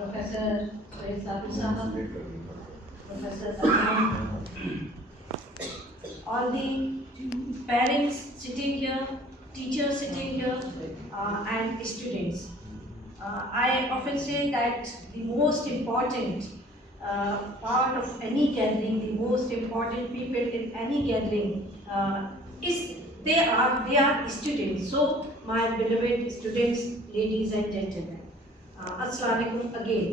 Professor Sabu Sahab, Professor Salman, all the parents sitting here, teachers sitting here, and students. I often say that the most important part of any gathering, the most important people in any gathering is they are students. So my beloved students, ladies and gentlemen, अस्सलाम वालेकुम again.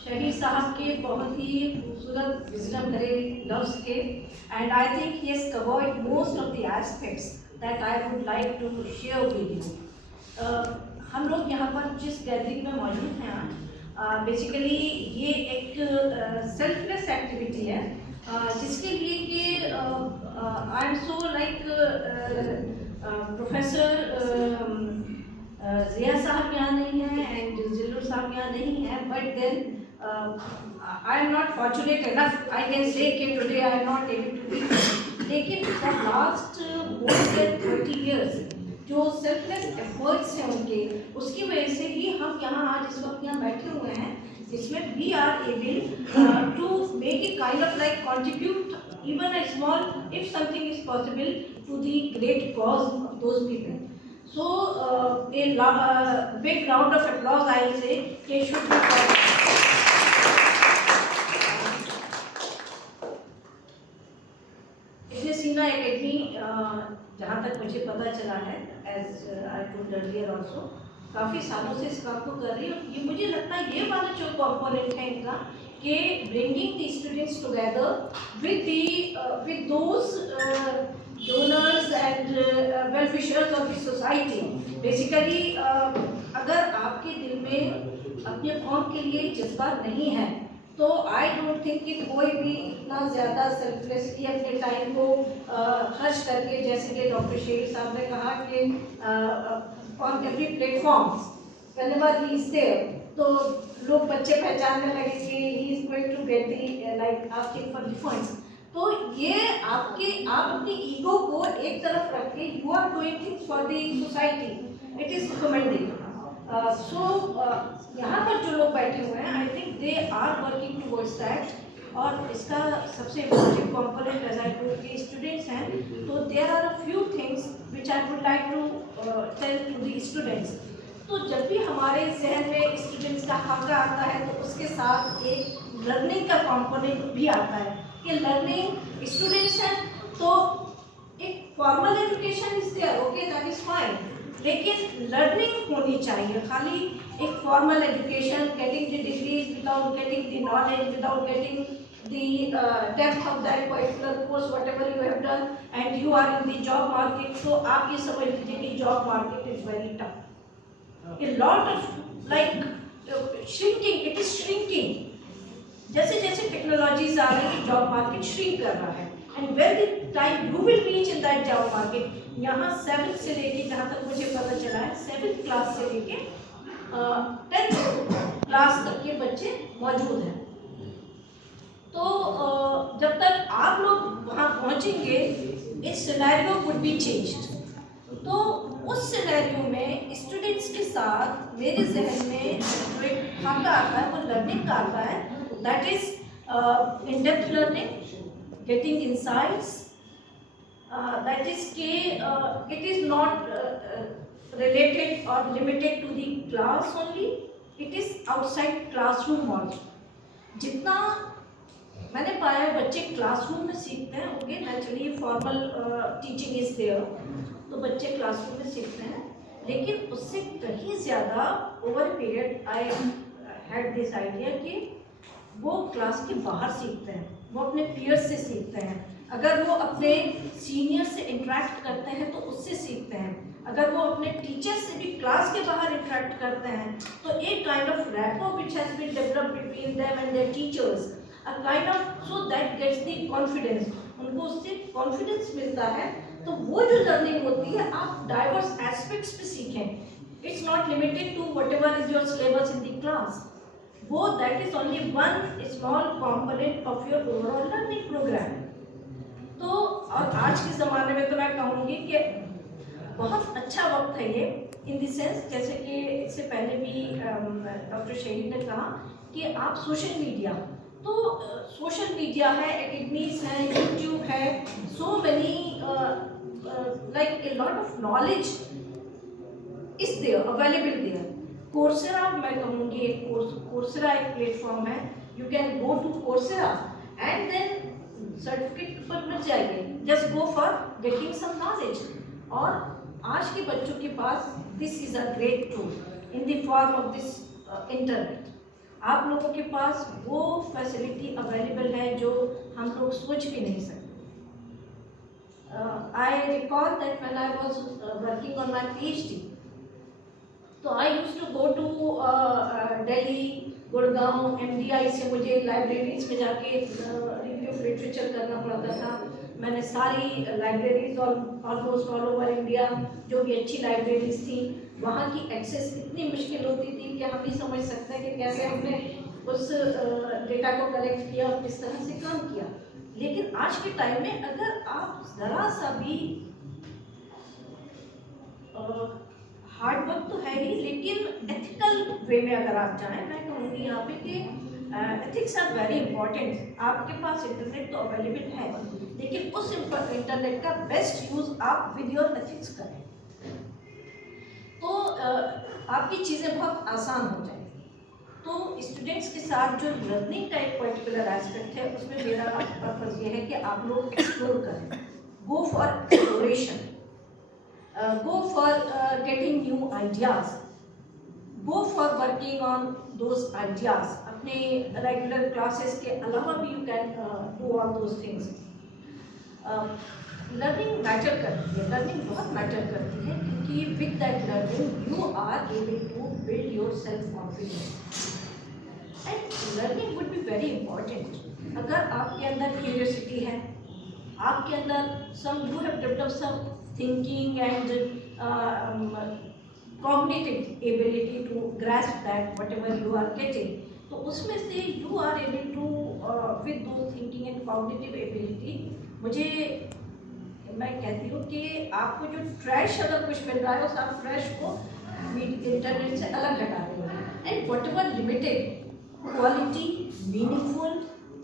शहीद साहब के बहुत ही खूबसूरत wisdom भरे लफ्ज़ थे and I think he has covered most of the aspects that I would like to share with you. हम लोग यहाँ पर जिस गैदरिंग में मौजूद हैं आज, बेसिकली ये एक सेल्फलेस एक्टिविटी है जिसके लिए कि I am so like professor Zia साहब यहाँ नहीं है एंड जिल्लुर साहब यहाँ नहीं है, but then I am not fortunate enough I can say कि today I am not able to be, लेकिन for last more than 30 years जो सेल्फलेस एफर्ट्स हैं उनके, उसकी वजह से ही हम यहाँ आज इस वक्त यहाँ बैठे हुए हैं, जिसमें we are able to make a kind of like contribute even a small if something is possible to the great cause of those people. So, a big round of applause I will say should be for. इसलिए सीना academy जहाँ तक मुझे पता चला है, as I told earlier also, काफ़ी सालों से इस काम को कर रही है. ये मुझे लगता है ये वाला जो कॉम्पोनेंट है इनका कि bringing the students together with those donors and well-wishers of the society. Basically, अगर आपके दिल में अपने कौम के लिए जज्बा नहीं है तो आई डोंट थिंक कि कोई भी इतना ज़्यादा सेल्फलेसली अपने टाइम को खर्च करके, जैसे कि डॉक्टर शेख साहब ने कहा कि on every platform whenever he is there, तो लोग बच्चे पहचानने लगे कि he is going to get the like asking for the funds. तो ये आपके आप अपनी ईगो को एक तरफ रख के you are doing things for the society, it is commending. So यहाँ पर जो लोग बैठे हुए हैं I think they are working towards that. और इसका सबसे important component as I told के स्टूडेंट्स हैं, तो there are a few things which I would like to tell to the students. तो जब भी हमारे जहन में स्टूडेंट्स का हक आता है तो उसके साथ एक लर्निंग का कॉम्पोनेंट भी आता है कि लर्निंग स्टूडेंट्स हैं तो एक formal education is there, okay that is fine, लेकिन लर्निंग होनी चाहिए. खाली एक formal education, getting the degrees without getting the knowledge, without getting the depth of that particular course whatever you have done and you are in the job market. तो आप ये समझ लीजिए कि job market is very tough. A lot of like shrinking, it is shrinking. जैसे जैसे technologies आ रही है जॉब मार्केट श्रिंक कर रहा है and where the time you will reach in that job market. यहाँ 7th से लेके, जहाँ तक मुझे पता चला है 7th क्लास से लेके 10th क्लास तक के बच्चे मौजूद हैं. तो जब तक आप लोग वहाँ पहुँचेंगे इस सिनेरियो वुड बी चेंज्ड. तो उस सिनेरियो में स्टूडेंट्स के साथ मेरे जहन में जो एक खाता आता है वो लर्निंग का आता है. That is in depth learning, getting insights. That is के इट इज नॉट रिलेटेड और limited to the class only, it is outside classroom also. जितना मैंने पाया है बच्चे क्लासरूम में सीखते हैं, okay naturally formal teaching is there, तो बच्चे क्लासरूम में सीखते हैं, लेकिन उससे कहीं ज़्यादा over period I had this idea कि वो क्लास के बाहर सीखते हैं, वो अपने पीयर्स से सीखते हैं. अगर वो अपने सीनियर से इंटरेक्ट करते हैं तो उससे सीखते हैं. अगर वो अपने टीचर से भी क्लास के बाहर इंटरेक्ट करते हैं तो एक kind of rapport which has been developed between them and their teachers, a kind of, so that gets the confidence. उनको उससे कॉन्फिडेंस मिलता है. तो वो जो लर्निंग होती है आप डाइवर्स एस्पेक्ट्स पे सीखें. It's not limited to whatever is your syllabus in the class. वो that is only one small component of your overall learning program. तो और आज के ज़माने में तो मैं कहूँगी कि बहुत अच्छा वक्त है ये इन द सेंस जैसे कि इससे पहले भी डॉक्टर शहीद ने कहा कि आप सोशल मीडिया, तो सोशल मीडिया है, एकेडमीज है, यूट्यूब है, so many like a lot of knowledge is there, available there. Coursera मैं कहूँगी एक कोर्सेरा एक प्लेटफॉर्म है, you can go to Coursera and then certificate पर मिल जाएंगे, just go for getting some knowledge. और आज के बच्चों के पास this is a great tool in the form of this internet. आप लोगों के पास वो फैसिलिटी अवेलेबल है जो हम लोग सोच भी नहीं सकते। I recall that when I was working on my PhD, तो I used to go to Delhi, Gurgaon, MDI से मुझे लाइब्रेरीज में जाके रिव्यू ऑफ लिटरेचर करना पड़ता था। मैंने सारी लाइब्रेरीज और ऑलमोस्ट ऑल ओवर इंडिया जो भी अच्छी लाइब्रेरीज थी वहाँ की एक्सेस इतनी मुश्किल होती थी कि हम ही समझ सकते हैं कि कैसे हमने उस डेटा को कलेक्ट किया और किस तरह से काम किया। लेकिन आज के टाइम में अगर आप ज़रा सा भी हार्ड वर्क तो है ही, लेकिन एथिकल वे में अगर आप जाएं, मैं कहूँगी यहाँ पे कि एथिक्स आर वेरी इंपॉर्टेंट। आपके पास इंटरनेट तो अवेलेबल है, लेकिन उस इंटरनेट का बेस्ट यूज़ आप विद योर एथिक्स करें तो आपकी चीज़ें बहुत आसान हो जाएंगी। तो स्टूडेंट्स के साथ जो लर्निंग का एक पर्टिकुलर एस्पेक्ट है, उसमें मेरा पर्पज़ ये है कि आप लोग एक्सप्लोर करें, go for exploration, go for getting new ideas, go for working on those ideas. अपने रेगुलर क्लासेस के अलावा भी you can do all those things. Learning matter करती है, लर्निंग बहुत मैटर करती है, क्योंकि with that learning you are able to build your self confidence and learning would be very important. अगर आपके अंदर क्यूरियोसिटी है, आपके अंदर some you have developed some thinking and cognitive ability to grasp that whatever you are getting, तो उसमें से you are able to with those thinking and cognitive ability, मुझे मैं कहती हूँ कि आपको जो ट्रैश अगर कुछ मिल रहा है उस आप ट्रैश को इंटरनेट से अलग हटा रहे हो and whatever limited quality meaningful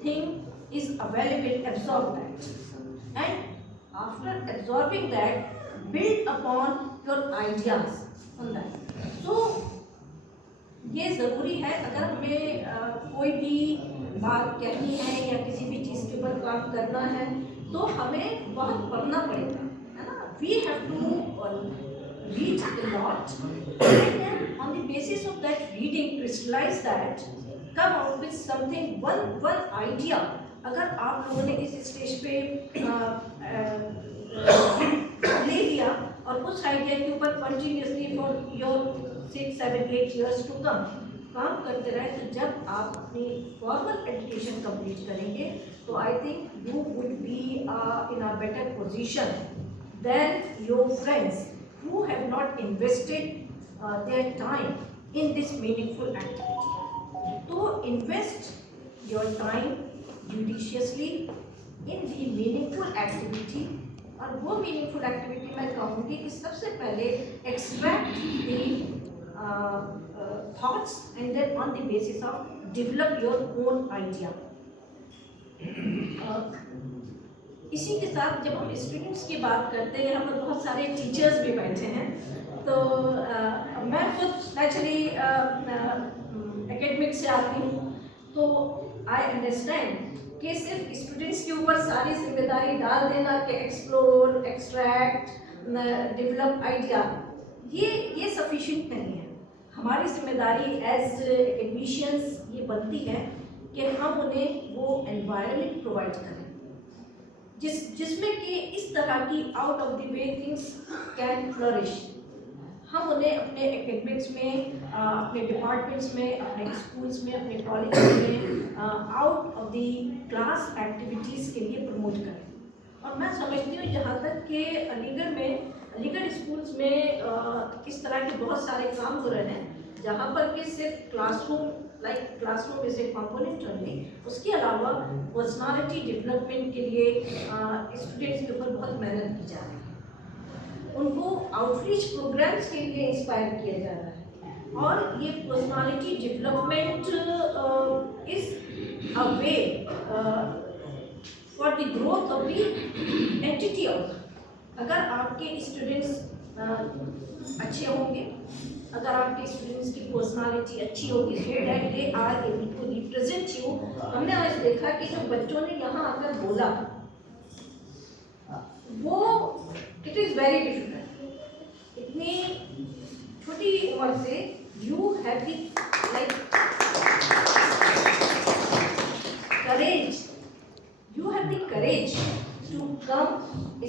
thing is available, absorb that and after absorbing that build upon your ideas on that। so ये ज़रूरी है, अगर हमें कोई भी बात कहनी है या किसी भी चीज़ के ऊपर काम करना है तो हमें बहुत पढ़ना पड़ेगा, है ना। We have to read a lot and then on the basis of that reading crystallize that, come out with something, one idea। अगर आप लोगों ने इस स्टेज पे ले लिया और उस आइडिया के ऊपर continuously for your 6, 7, 8 years to come काम करते रहे, तो जब आप अपनी फॉर्मल एजुकेशन कंप्लीट करेंगे तो I think you would be in a better position than your friends who have not invested their time in this meaningful activity। तो invest your time judiciously in the meaningful activity, और वो meaningful activity मैं कहूँगी कि सबसे पहले extract the thoughts and then on the basis of develop your own idea। इसी के साथ जब हम स्टूडेंट्स की बात करते हैं, हम बहुत सारे टीचर्स भी बैठे हैं, तो मैं खुद नेचुरली एकेडमिक से आती हूँ, तो आई अंडरस्टैंड कि सिर्फ स्टूडेंट्स के ऊपर सारी जिम्मेदारी डाल देना कि एक्सप्लोर, एक्सट्रैक्ट, डेवलप आइडिया, ये सफिशिएंट नहीं है। हमारी जिम्मेदारी एज एडमिशंस ये बनती है कि हम उन्हें वो एनवायरनमेंट प्रोवाइड करें जिसमें कि इस तरह की out of the way things can flourish. हम उन्हें अपने एकेडमिक्स में, अपने डिपार्टमेंट्स में, अपने स्कूल्स में, अपने कॉलेज में out of the class activities के लिए प्रमोट करें। और मैं समझती हूँ जहाँ तक कि अलीगढ़ स्कूल्स में इस तरह के बहुत सारे काम हो रहे हैं जहाँ पर कि सिर्फ classroom is a component only, उसके अलावा पर्सनालिटी डेवलपमेंट के लिए स्टूडेंट्स के ऊपर बहुत मेहनत की जा रही है। उनको आउटरीच प्रोग्राम्स के लिए इंस्पायर किया जा रहा है। और ये personality development is a way for the growth of the entity also. अगर आपके स्टूडेंट्स अच्छे होंगे, अगर आपके स्टूडेंट्स की पर्सनालिटी अच्छी होगी, so that they are able to represent you. हमने आज देखा कि जो बच्चों ने यहाँ आकर बोला वो इट इज़ वेरी डिफिकल्ट। इतनी छोटी उम्र से you have the like courage, you have the courage to come,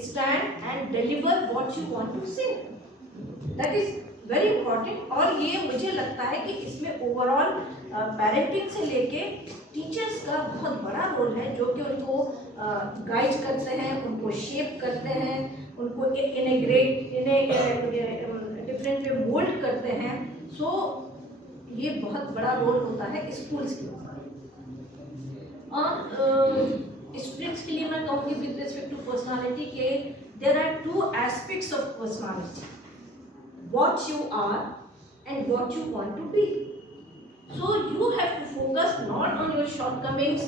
stand and deliver what you want to say. That is very important। और ये मुझे लगता है कि इसमें ओवरऑल पेरेंटिंग से लेके टीचर्स का बहुत बड़ा रोल है, जो कि उनको गाइड करते हैं, उनको शेप करते हैं, उनको इन ए डिफरेंट वे मोल्ड करते हैं। सो ये बहुत बड़ा रोल होता है स्कूल्स के। और स्टूडेंट्स के लिए मैं कहूँगी विद रिस्पेक्ट टू पर्सनालिटी के there are two aspects of personality, what you are and what you want to be. So you have to focus not on your shortcomings,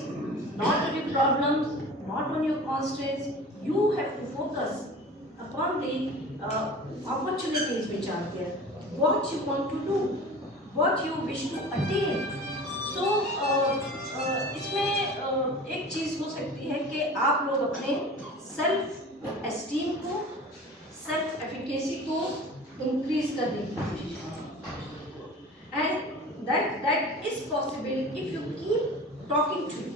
not on your problems, not on your constants. You have to focus upon the opportunities which are there, what you want to do, what you wish to attain. So इसमें एक चीज़ हो सकती है कि आप लोग अपने self esteem को, सेल्फ एफिकेसी को इंक्रीज करने की कोशिश करें। And that is possible if you keep talking to you,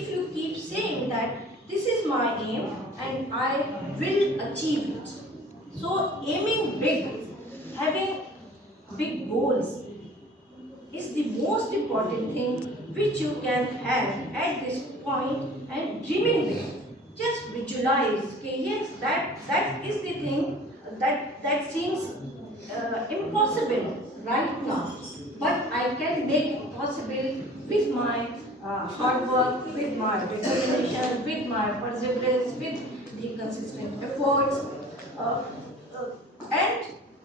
if you keep saying that this is my aim and I will achieve it. So aiming big, having big goals is the most important thing which you can have at this point, and dreaming big. Just visualize कि yes, that is the thing that seems impossible right now, but I can make it possible with my hard work, with my determination, with my perseverance, with the consistent efforts and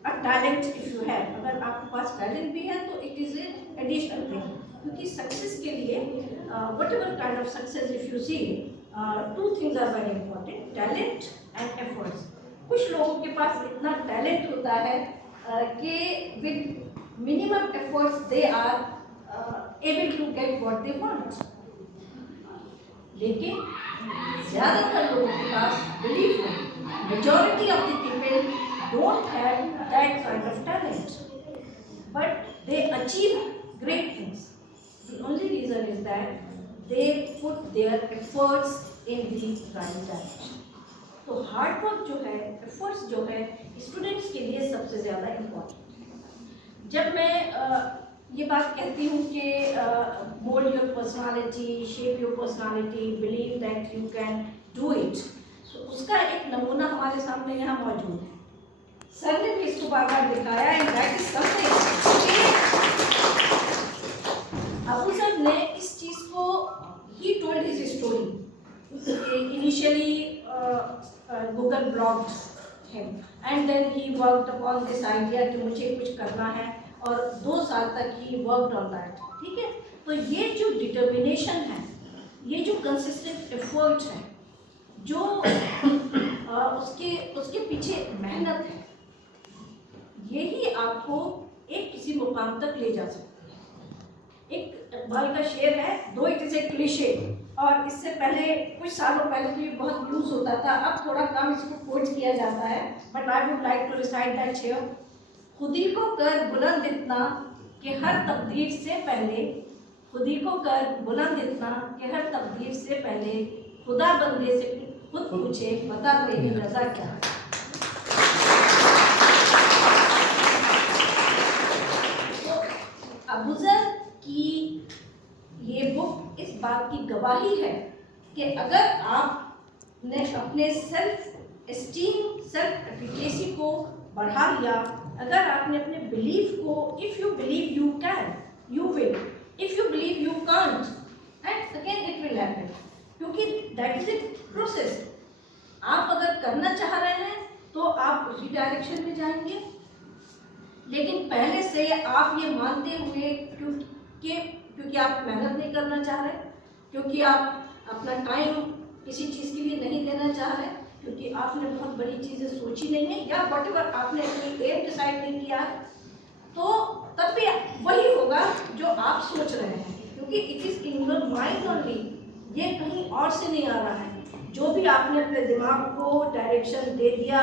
a talent if you have। अगर आपके पास talent भी है तो it is a additional thing, क्योंकि success के लिए whatever kind of success if you see, two things are very important, talent and efforts. कुछ लोगों के पास इतना टैलेंट होता है कि with minimum efforts they are able to get what they want, लेकिन ज़्यादातर लोगों के पास बिलीव है, majority of the people don't have that kind of talent, but they achieve great things. The only reason is that they put their efforts in the right direction. तो hard work जो है, efforts जो है, students के लिए सबसे ज़्यादा important है। जब मैं ये बात कहती हूँ कि mould your personality, shape your personality, believe that you can do it, तो उसका एक नमूना हमारे सामने यहाँ मौजूद है। सर ने भी इसको बार बार दिखाया, and that is something. Abu sir ने इस चीज़ को, he told his story. Initially Google blocked him and then he worked upon this idea कि मुझे कुछ करना है, और 2 साल तक ही वर्कड ऑन दैट। ठीक है, तो ये जो डिटर्मिनेशन है, ये जो कंसिस्टेंट एफर्ट है, जो उसके पीछे मेहनत है, यही आपको एक किसी मुकाम तक ले जा सकती है। एक इकबाल का शेर है, दो इट इज ए क्लीशे, और इससे पहले कुछ सालों पहले तो ये बहुत यूज होता था, अब थोड़ा कम इसको कोट किया जाता है, but I would like to recite that शेर। खुदी को कर बुलंद इतना कि हर तकदीर से पहले, खुदी को कर बुलंद इतना कि हर तकदीर से पहले खुदा बंदे से खुद पूछे बता तेरी रजा क्या है। अबूज़र की ये बुक इस बात की गवाही है कि अगर आपने अपने सेल्फ एस्टीम, सेल्फ एफिकेसी को बढ़ा लिया, अगर आपने अपने बिलीफ को, if you believe you can you will, if you believe you can't and again it will happen, क्योंकि दैट इज ए प्रोसेस। आप अगर करना चाह रहे हैं तो आप उस आप ये मानते हुए क्योंकि आप मेहनत नहीं करना चाह रहे, क्योंकि आप अपना टाइम किसी चीज़ के लिए नहीं देना चाह रहे, क्योंकि आपने बहुत बड़ी चीज़ें सोची नहीं है, या व्हाटएवर आपने अपनी एम डिसाइड नहीं किया है, तो तब भी वही होगा जो आप सोच रहे हैं, क्योंकि it is in your mind only, ये कहीं और से नहीं आ रहा है। जो भी आपने अपने दिमाग को डायरेक्शन दे दिया,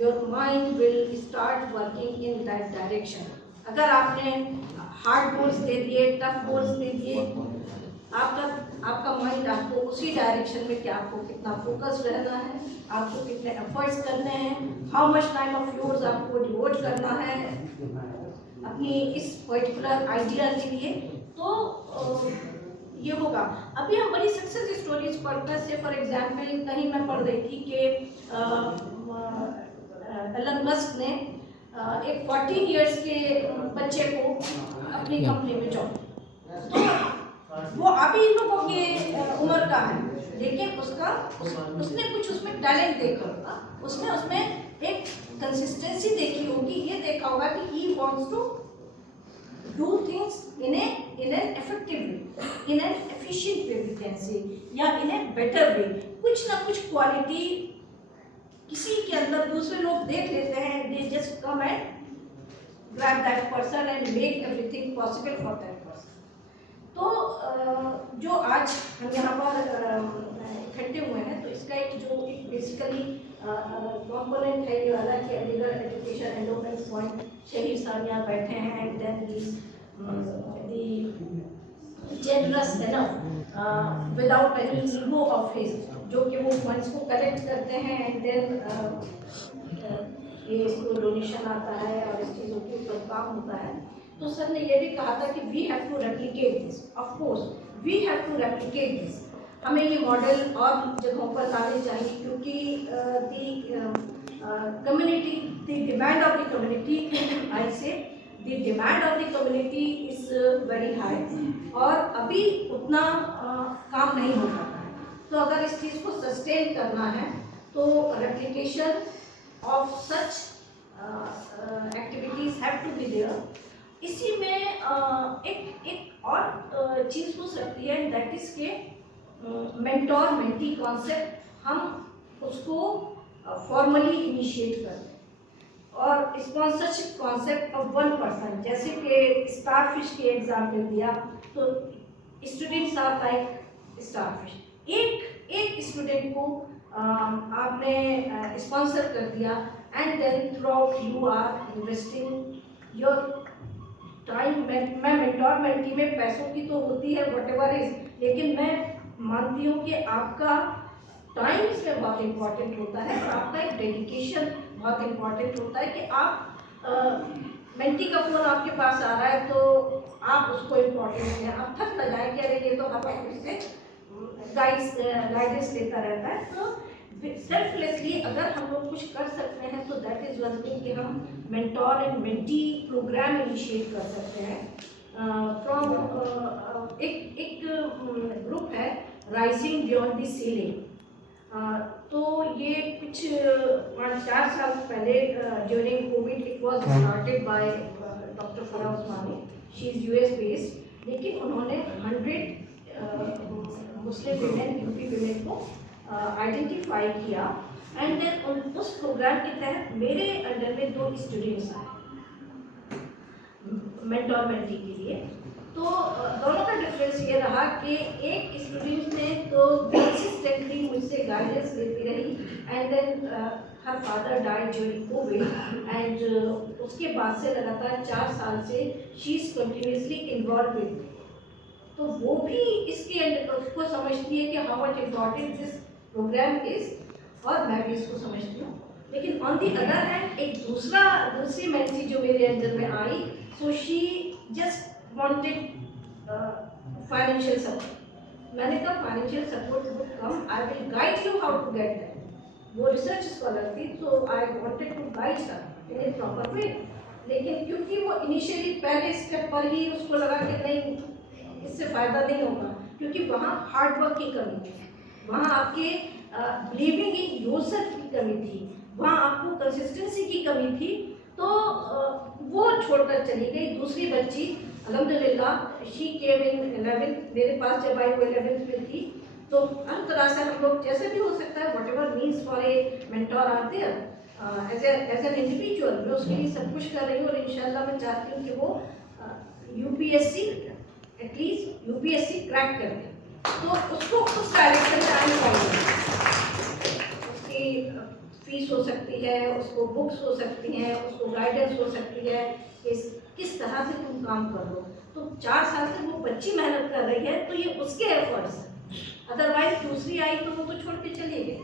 your mind will start working in that direction. अगर आपने हार्ड गोल्स दे दिए, टफ गोल्स दे दिए, आपका माइंड आपको उसी डायरेक्शन में, कि आपको कितना फोकस रहना है, आपको कितने एफर्ट्स करने हैं, how much time of yours आपको डिवोट करना है अपनी इस पर्टिकुलर आइडिया के लिए, तो ये होगा। अभी हम बड़ी सक्सेस स्टोरीज पढ़ते हैं, से फॉर एग्जांपल कहीं मैं पढ़ रही थी कि एलन मस्क ने एक 14 इयर्स के बच्चे को अपनी कंपनी में जॉब, तो वो अभी लोगों की उम्र का है, लेकिन उसने कुछ उसमें टैलेंट देखा होगा, उसने उसमें एक कंसिस्टेंसी देखी होगी, ये देखा होगा कि he wants to do things in an effective way, in an efficient way we can say, या इन ए बेटर वे। कुछ ना कुछ क्वालिटी किसी के अंदर दूसरे लोग देख लेते हैं, they just come and grab that person and make everything possible for that person. तो जो आज हम यहाँ पर इकट्ठे हुए हैं, तो इसका एक बेसिकली कंपोनेंट है ये वाला कि अलीगढ़ एजुकेशन एंडोमेंट पॉइंट, शहीद साहब यहाँ बैठे हैं, and then generous enough without any ego of his, जो कि वो फंड्स को कलेक्ट करते हैं, एंड देन ये इसको डोनेशन आता है और इस चीज़ों के ऊपर काम होता है। तो सर ने ये भी कहा था कि we have to replicate this, of course we have to replicate this, हमें ये मॉडल और जगहों पर लाने चाहिए, क्योंकि community, the demand of the community, I say the demand of the community is very high, और अभी उतना काम नहीं हो पाता है। तो अगर इस चीज़ को सस्टेन करना है, तो replication of such activities have to be there। इसी में एक और चीज़ हो सकती है, दैट इज के मेंटोर मेंटी कॉन्सेप्ट, हम उसको फॉर्मली इनिशिएट करते हैं, और sponsorship concept of one person, जैसे कि स्टारफिश के एग्जाम्पल दिया, तो स्टूडेंट्स आर लाइक स्टारफिश, एक स्टूडेंट को आपने स्पॉन्सर कर दिया, and then throughout you are investing your time. मैं मेंटोर मेंटी में पैसों की तो होती है व्हाटएवर इज, लेकिन मैं मानती हूँ कि आपका टाइम इसमें बहुत इम्पॉर्टेंट होता है, और आपका एक डेडिकेशन बहुत इम्पॉर्टेंट होता है, कि आप मेंटी का फोन आपके पास आ रहा है तो आप उसको इम्पोर्टेंट दें, आप थक न जाए कि अरे ये तो हर वक्त उससे गाइडेंस लेता रहता है। तो सेल्फलेसली अगर हम लोग कुछ कर सकते हैं, तो दैट इज वन थिंग कि हम mentor and mentee programme initiate कर सकते हैं। फ्रॉम एक ग्रुप है राइजिंग बियॉन्ड द सीलिंग, तो ये कुछ 5-4 साल पहले during Covid it was started by doctor Farah Usmani, she is US based, लेकिन उन्होंने 100 मुस्लिम विमेन, यूपी विमेन को आइडेंटिफाई किया, एंड देन उस प्रोग्राम के तहत मेरे अंडर में 2 स्टूडेंट्स आए मेंटोर मेंटी के लिए। तो दोनों का डिफरेंस ये रहा कि एक स्टूडेंट ने तो कंसिस्टेंटली मुझसे गाइडेंस लेती रही, and then her father died during Covid, and उसके बाद से लगातार 4 साल से she is continuously involve with. तो वो भी इसके उसको समझती है कि how much important this programme is, और मैं भी इसको समझती हूँ। लेकिन ऑन दी अदर हैंड एक दूसरी मेंटी जो मेरे अंदर में आई, so she just wanted financial support. मैंने कहा financial support would come, I will guide you how to get that. वो रिसर्च स्कॉलर थी, so I wanted to guide her in a proper way, लेकिन क्योंकि वो इनिशियली पहले step पर ही उसको लगा कि नहीं इससे फ़ायदा नहीं होगा, क्योंकि वहाँ हार्ड वर्क की कमी थी, वहाँ आपके बिलीविंग इन योरसेल्फ की कमी थी, वहाँ आपको कंसिस्टेंसी की कमी थी। तो वो छोड़कर चली गई। दूसरी बच्ची अल्हम्दुलिल्लाह शी केम इन 11th, मेरे पास जब आई वो 11th में थी। तो हर तरह से हम लोग जैसे भी हो सकता है whatever means for a mentor are there as an individual, मैं उसके लिए सब कुछ कर रही हूँ और इंशाल्लाह मैं चाहती हूँ कि वो यूपीएससी एटलीस्ट यूपीएससी क्रैक कर दे। तो उसको उस डायरेक्शन में आने चाहिए। उसकी फीस हो सकती है, उसको बुक्स हो सकती हैं, उसको गाइडेंस हो सकती है कि किस तरह से तुम काम कर लो। तो 4 साल से वो बच्ची मेहनत कर रही है तो ये उसके एफर्ट्स हैं। अदरवाइज दूसरी आई तो वो तो छोड़ के चले गए।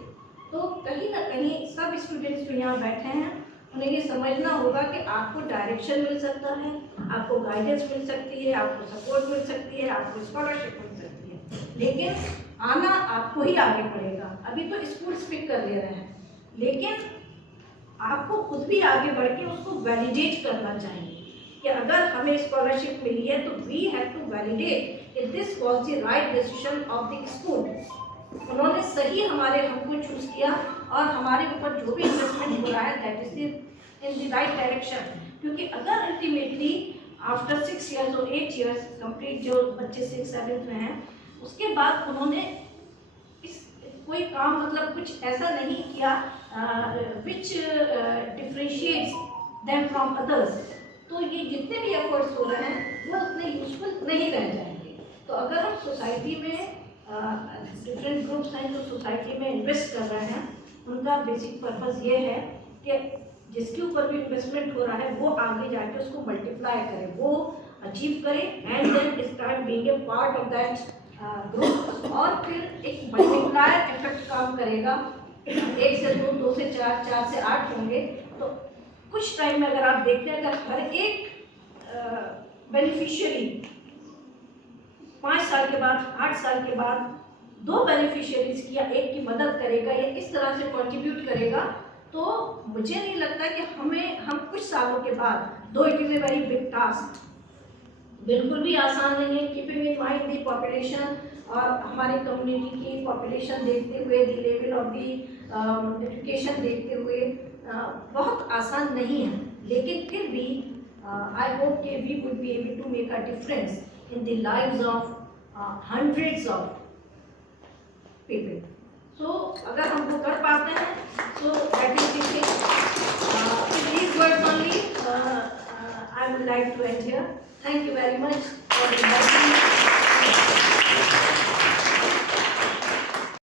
तो कहीं ना कहीं सब स्टूडेंट्स जो यहाँ बैठे हैं उन्हें ये समझना होगा कि आपको डायरेक्शन मिल सकता है, आपको गाइडेंस मिल सकती है, आपको सपोर्ट मिल सकती है, आपको स्कॉलरशिप मिल सकती है, लेकिन आना आपको ही आगे पड़ेगा। अभी तो स्कूल्स पिक कर ले रहे हैं, लेकिन आपको खुद भी आगे बढ़ के उसको वैलिडेट करना चाहिए कि अगर हमें स्कॉलरशिप मिली है तो वी हैव टू वैलिडेट कि this was the right decision of the school. उन्होंने सही हमारे हमको चूज किया और हमारे ऊपर जो भी इन्वेस्टमेंट हो रहा है that is in the right direction. क्योंकि अगर अल्टीमेटली आफ्टर 6 years और 8 years कंप्लीट जो बच्चे 6th 7th में हैं उसके बाद उन्होंने कोई काम मतलब कुछ ऐसा नहीं किया विच डिफरेंशिएट्स देम फ्रॉम अदर्स, तो ये जितने भी एफर्ट्स हो रहे हैं वो उतने यूजफुल नहीं रह जाएंगे। तो अगर हम सोसाइटी में डिफरेंट ग्रुप्स हैं जो सोसाइटी में इन्वेस्ट कर रहे हैं, उनका बेसिक पर्पस ये है कि जिसके ऊपर भी इन्वेस्टमेंट हो रहा है वो आगे जाके उसको मल्टीप्लाई करे, वो अचीव करे and then start being a part of that group, और फिर एक मल्टीप्लायर इफेक्ट काम करेगा। 1 से 2, 2 से 4, 4 से 8 होंगे। तो कुछ टाइम में अगर आप देखते हैं अगर हर एक बेनिफिशियरी 5 साल के बाद 8 साल के बाद 2 बेनिफिशियरीज की या एक की मदद करेगा या इस तरह से कंट्रीब्यूट करेगा, तो मुझे नहीं लगता कि हम कुछ सालों के बाद, though it is a very big task, बिल्कुल भी आसान नहीं है। Keeping in mind the population और हमारी कम्युनिटी की पॉपुलेशन देखते हुए, the level of the education देखते हुए बहुत आसान नहीं है। लेकिन फिर भी आई होप कि we would be able to make a difference in the lives of hundreds of people. So अगर हम वो कर पाते हैं तो that is the thing. With these words only I would like to end here. Thank you very much for inviting me.